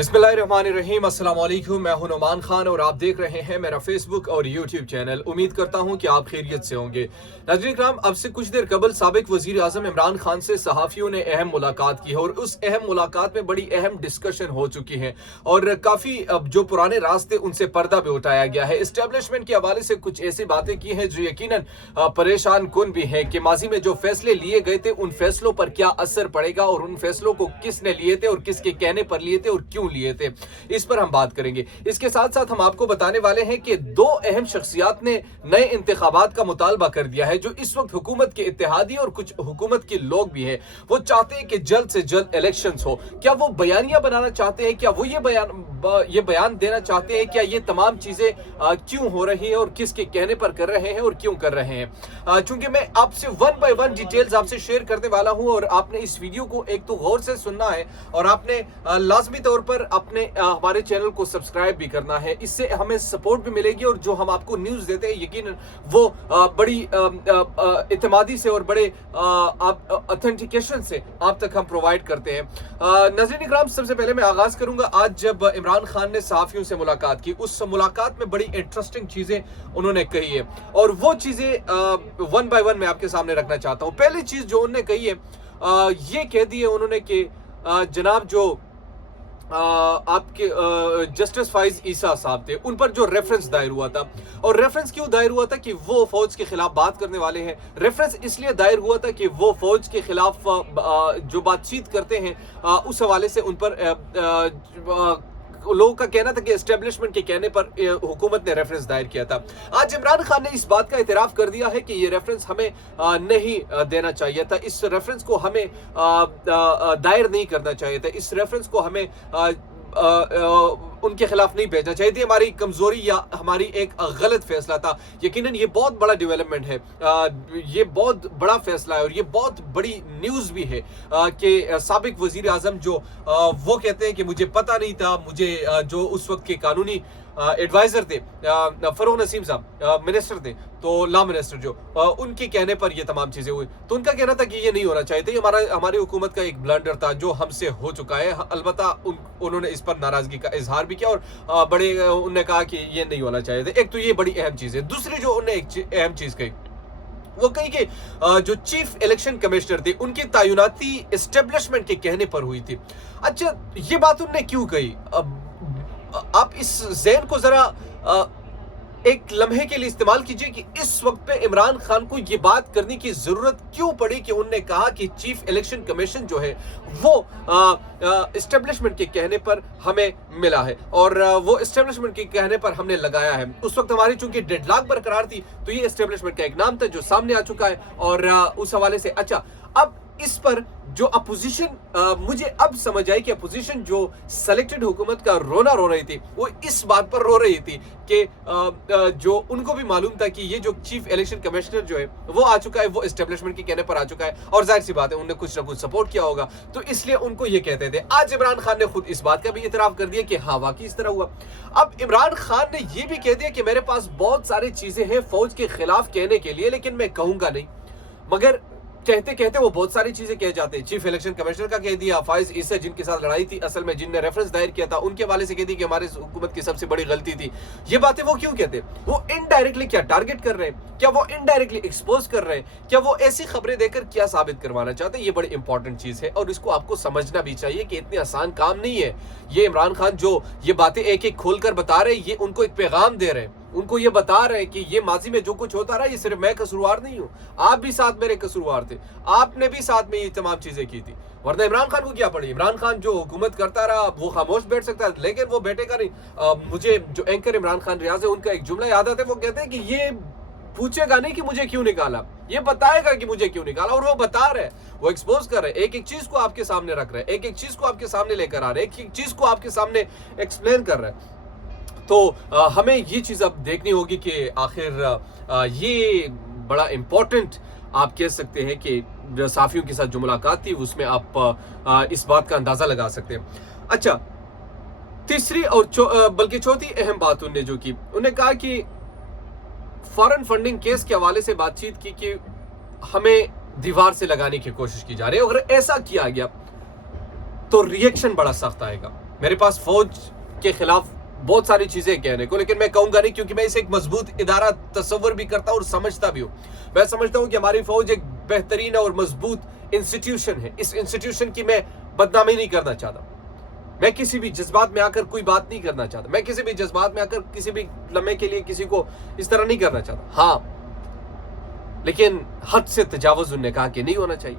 बिस्मिल्लाहिर्रहमानिर्रहीम, अस्सलाम वालेकुम। मैं हूं नुमान खान और आप देख रहे हैं मेरा फेसबुक और यूट्यूब चैनल। उम्मीद करता हूं कि आप खैरियत से होंगे। नाज़रीन इकराम, अब से कुछ देर कबल साबिक वज़ीर आज़म इमरान खान से सहाफ़ियों ने अहम मुलाकात की है और उस अहम मुलाकात में बड़ी अहम डिस्कशन हो चुकी है और काफ़ी अब जो पुराने रास्ते उनसे पर्दा भी उठाया गया है। इस्टेब्लिशमेंट के हवाले से कुछ ऐसी बातें की हैं जो यकीनन परेशान कुन भी हैं कि माजी में जो फैसले लिए गए थे उन फैसलों पर क्या असर पड़ेगा और उन फैसलों को किसने लिए थे और किसके कहने पर लिए थे और क्यों लिए थे, इस पर हम बात करेंगे। इसके साथ साथ हम आपको बताने वाले हैं कि दो अहम शख्सियात ने नए इंतखाबात का मुतालबा कर दिया है। जो इस वक्त हुकूमत के इत्तेहादी और कुछ हुकूमत के लोग भी हैं, वो चाहते हैं कि जल्द से जल्द इलेक्शंस हो। क्या वो बयानियां बनाना चाहते हैं? क्या वो ये बयान देना चाहते हैं? क्या ये तमाम चीजें क्यों हो रही हैं और किसके कहने पर कर रहे हैं और क्यों कर रहे हैं? चूंकि मैं आपसे वन बाय वन डिटेल्स आपसे शेयर करने वाला हूं और आपने इस वीडियो को एक तो गौर से सुनना है और आपने लाजमी तौर पर अपने हमारे चैनल को सब्सक्राइब भी करना है। इससे हमें सपोर्ट भी मिलेगी और जो हम आपको न्यूज़ देते हैं यकीनन वो बड़ी इत्मीनान से और बड़े ऑथेंटिकेशन से आप तक हम प्रोवाइड करते हैं। नाज़रीन इकराम, सबसे पहले मैं आगाज़ करूंगा आज जब इमरान खान ने सहाफ़ियों से मुलाकात की। उस मुलाकात में बड़ी इंटरेस्टिंग चीज़ें उन्होंने कही है और वो चीज़ें वन बाय वन मैं आपके सामने रखना चाहता हूँ। पहली चीज़ जो उन्होंने कही है, ये कह दी है उन्होंने कि जनाब जो आपके जस्टिस फाइज ईसा साहब थे उन पर जो रेफरेंस दायर हुआ था, और रेफरेंस क्यों दायर हुआ था कि वो फौज के खिलाफ बात करने वाले हैं। रेफरेंस इसलिए दायर हुआ था कि वो फौज के खिलाफ जो बातचीत करते हैं उस हवाले से उन पर लोगों का कहना था कि एस्टेब्लिशमेंट के कहने पर हुकूमत ने रेफरेंस दायर किया था। आज इमरान खान ने इस बात का इतराफ कर दिया है कि ये रेफरेंस हमें नहीं देना चाहिए था, इस रेफरेंस को हमें दायर नहीं करना चाहिए था, इस रेफरेंस को हमें उनके खिलाफ नहीं भेजना चाहिए थी, हमारी कमजोरी या हमारी एक गलत फैसला था। यकीनन ये बहुत बड़ा डेवलपमेंट है, ये बहुत बड़ा फैसला है और ये बहुत बड़ी न्यूज़ भी है कि साबिक वजीर आजम जो वो कहते हैं कि मुझे पता नहीं था, मुझे जो उस वक्त के कानूनी एडवाइजर थे फरूख नसीम साहब, मिनिस्टर थे तो लॉ मिनिस्टर जो, उनके कहने पर ये तमाम चीज़ें हुई। तो उनका कहना था कि ये नहीं होना चाहिए था, ये हमारी हुकूमत का एक ब्लंडर था जो हमसे हो चुका है। अलबत्ता उन्होंने इस पर नाराज़गी का इजहार भी किया और उन्होंने कहा कि ये नहीं होना चाहिए था। एक तो ये बड़ी अहम चीज़ है। दूसरी जो उन्होंने एक अहम चीज़ कही वो कही कि जो चीफ इलेक्शन कमिश्नर थे उनकी तैनाती एस्टेब्लिशमेंट के कहने पर हुई थी। अच्छा, ये बात उन्होंने क्यों कही? आप इस ज़हन को जरा एक लम्हे के लिए इस्तेमाल कीजिए कि इस वक्त पे इमरान खान को ये बात करने की जरूरत क्यों पड़ी कि उन्होंने कहा कि चीफ इलेक्शन कमीशन जो है वो एस्टेब्लिशमेंट के कहने पर हमें मिला है और वो एस्टेब्लिशमेंट के कहने पर हमने लगाया है। उस वक्त हमारी चूंकि डेडलॉक बरकरार थी तो ये एस्टेब्लिशमेंट का एक नाम था जो सामने आ चुका है और उस हवाले से अच्छा, अब इस पर जो अपोजिशन, मुझे अब समझ आई कि अपोजिशन जो सेलेक्टेड हुकूमत का रोना रो रही थी वो इस बात पर रो रही थी कि जो उनको भी मालूम था कि ये जो चीफ इलेक्शन कमिश्नर जो है वो आ चुका है, वो एस्टेब्लिशमेंट के कहने पर आ चुका है और जाहिर सी बात है उन्होंने कुछ ना कुछ सपोर्ट किया होगा, तो इसलिए उनको ये कहते थे। आज इमरान खान ने खुद इस बात का भी इतराफ कर दिया कि हाँ वाकई इस तरह हुआ। अब इमरान खान ने ये भी कह दिया कि मेरे पास बहुत सारी चीजें हैं फौज के खिलाफ कहने के लिए, लेकिन मैं कहूंगा नहीं। मगर कहते कहते वो बहुत सारी चीजें कह जाते हैं। चीफ इलेक्शन कमिश्नर का कह दिया, फाइज ईसा जिनके साथ लड़ाई थी, असल में जिनने रेफरेंस दायर किया था उनके हवाले से कह दी कि हमारी हुकूमत की सबसे बड़ी गलती थी। ये बातें वो क्यों कहते? वो इनडायरेक्टली क्या टारगेट कर रहे हैं? क्या वो इनडायरेक्टली एक्सपोज कर रहे हैं? क्या वो ऐसी खबरें देकर क्या साबित करवाना चाहते हैं? ये बड़ी इंपॉर्टेंट चीज है और इसको आपको समझना भी चाहिए कि इतनी आसान काम नहीं है। ये इमरान खान जो ये बातें एक एक खोलकर बता रहे हैं, ये उनको एक पैगाम दे रहे हैं, उनको ये बता रहे हैं कि ये माजी में जो कुछ होता रहा ये सिर्फ मैं कसूरवार नहीं हूं, आप भी साथ मेरे कसूरवार थे, आपने भी साथ में ये तमाम चीजें की थी, वरना इमरान खान को क्या पड़ी? इमरान खान जो हुकूमत करता रहा वो खामोश बैठ सकता है, लेकिन वो बैठेगा नहीं। मुझे जो एंकर इमरान खान रियाज है उनका एक जुमला याद आता है, वो कहते हैं कि ये पूछेगा नहीं कि मुझे क्यों निकाला, ये बताएगा कि मुझे क्यों निकाला, और वो बता रहे हैं, वो एक्सपोज कर रहे हैं, एक एक चीज को आपके सामने रख रहे हैं, एक एक चीज को आपके सामने लेकर आ रहे हैं, एक एक चीज को आपके सामने एक्सप्लेन कर रहे हैं। तो हमें ये चीज़ अब देखनी होगी कि आखिर ये बड़ा इम्पोर्टेंट आप कह सकते हैं कि सहाफ़ियों के साथ जो मुलाकात थी उसमें आप इस बात का अंदाज़ा लगा सकते हैं। अच्छा, तीसरी और बल्कि चौथी अहम बात उन्होंने जो की, उन्होंने कहा कि फॉरेन फंडिंग केस के हवाले से बातचीत की कि हमें दीवार से लगाने की कोशिश की जा रही है, अगर ऐसा किया गया तो रिएक्शन बड़ा सख्त आएगा। मेरे पास फौज के खिलाफ बहुत सारी चीजें कहने को, लेकिन मैं कहूंगा नहीं, क्योंकि मैं इसे एक मजबूत इदारा तस्वर भी करता हूं और समझता भी हूं। मैं समझता हूं कि हमारी फौज एक बेहतरीन और मजबूत इंस्टीट्यूशन है। इस इंस्टीट्यूशन की मैं बदनामी नहीं करना चाहता। मैं किसी भी जज्बात में आकर कोई बात नहीं करना चाहता। मैं किसी भी जज्बात में आकर किसी भी लम्हे के लिए किसी को इस तरह नहीं करना चाहता। हाँ, लेकिन हद से तजावुज उन्होंने कहा कि नहीं होना चाहिए।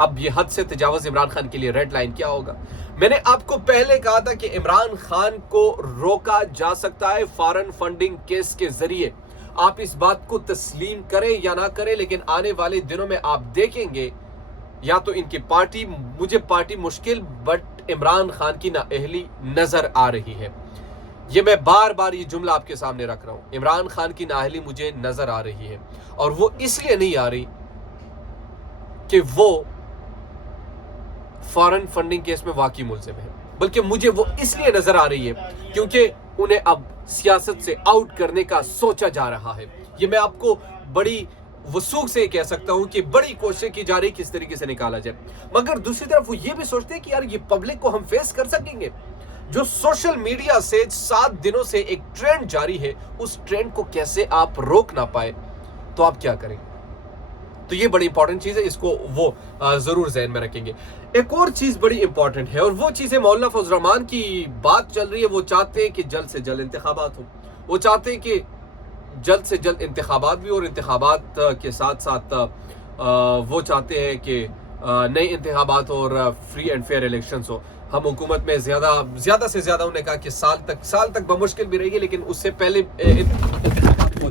अब ये हद से तजावुज इमरान खान के लिए रेड लाइन क्या होगा? मैंने आपको पहले कहा था कि इमरान खान को रोका जा सकता है फॉरेन फंडिंग केस के जरिए। आप इस बात को तस्लीम करें या ना करें, लेकिन आने वाले दिनों में आप देखेंगे या तो इनकी पार्टी, मुझे पार्टी मुश्किल, बट इमरान खान की नाअहली नजर आ रही है। ये मैं बार बार ये जुमला आपके सामने रख रहा हूं। इमरान खान की नाअहली मुझे नजर आ रही है, और वो इसलिए नहीं आ रही कि वो फॉरेन फंडिंग केस में वाकई मुलजिम है, बल्कि मुझे वो इसलिए नजर आ रही है क्योंकि उन्हें अब सियासत से आउट करने का सोचा जा रहा है। ये मैं आपको बड़ी वसूख से कह सकता हूं कि बड़ी कोशिश की जा रही किस तरीके से निकाला जाए। मगर दूसरी तरफ वो ये भी सोचते हैं कि यार ये पब्लिक को हम फेस कर सकेंगे। जो सोशल मीडिया से 7 दिनों से एक ट्रेंड जारी है, उस ट्रेंड को कैसे आप रोक ना पाए, तो आप क्या करेंगे? तो ये बड़ी इंपॉर्टेंट चीज है, इसको वो जरूर ज़हन में रखेंगे। एक और चीज बड़ी इंपॉर्टेंट है, और वो चीज है मौलाना फजल रहमान की बात चल रही है। वो चाहते हैं कि जल्द से जल्द इंतखाबात हो। वो चाहते हैं कि जल्द से जल्द इंतखाबात भी, और इंतखाबात के साथ साथ वो चाहते हैं कि नए इंतखाबात और फ्री एंड फेयर इलेक्शंस हो। हम हुकूमत में ज्यादा से ज्यादा उन्हें कहा कि साल तक बमुश्किल भी रहेगी, लेकिन उससे पहले इंतखाबात हो।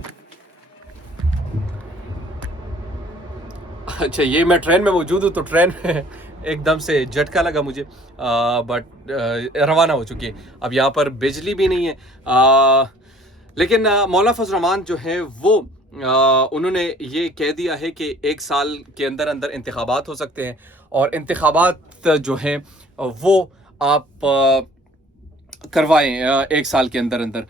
अच्छा, ये मैं ट्रेन में मौजूद हूँ, तो ट्रेन में एकदम से झटका लगा मुझे, बट रवाना हो चुकी है। अब यहाँ पर बिजली भी नहीं है, लेकिन मौलाना फजल रहमान जो है वो उन्होंने ये कह दिया है कि 1 साल के अंदर अंदर इंतखाबात हो सकते हैं, और इंतखाबात जो हैं वो आप करवाएं 1 साल के अंदर अंदर।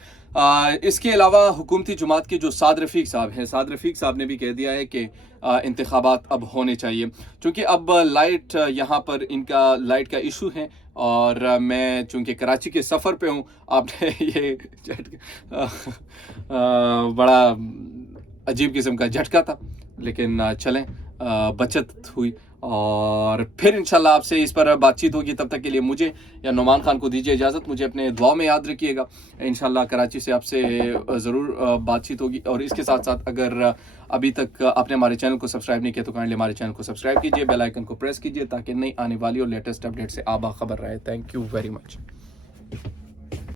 इसके अलावा हुकूमती जमात के जो साद रफ़ीक साहब हैं, साद रफ़ीक साहब ने भी कह दिया है कि इंतखाबात अब होने चाहिए, क्योंकि अब लाइट, यहाँ पर इनका लाइट का इशू है। और मैं चूँकि कराची के सफ़र पे हूँ, आपने ये बड़ा अजीब किस्म का झटका था, लेकिन चलें, बचत हुई, और फिर इंशाल्लाह आपसे इस पर बातचीत होगी। तब तक के लिए मुझे या नुमान खान को दीजिए इजाज़त। मुझे अपने दुआ में याद रखिएगा। इंशाल्लाह कराची से आपसे ज़रूर बातचीत होगी। और इसके साथ साथ अगर अभी तक आपने हमारे चैनल को सब्सक्राइब नहीं किया तो काइंडली हमारे चैनल को सब्सक्राइब कीजिए, बेल आइकन को प्रेस कीजिए, ताकि नई आने वाली और लेटेस्ट अपडेट से आप बाखबर रहे। Thank you very much.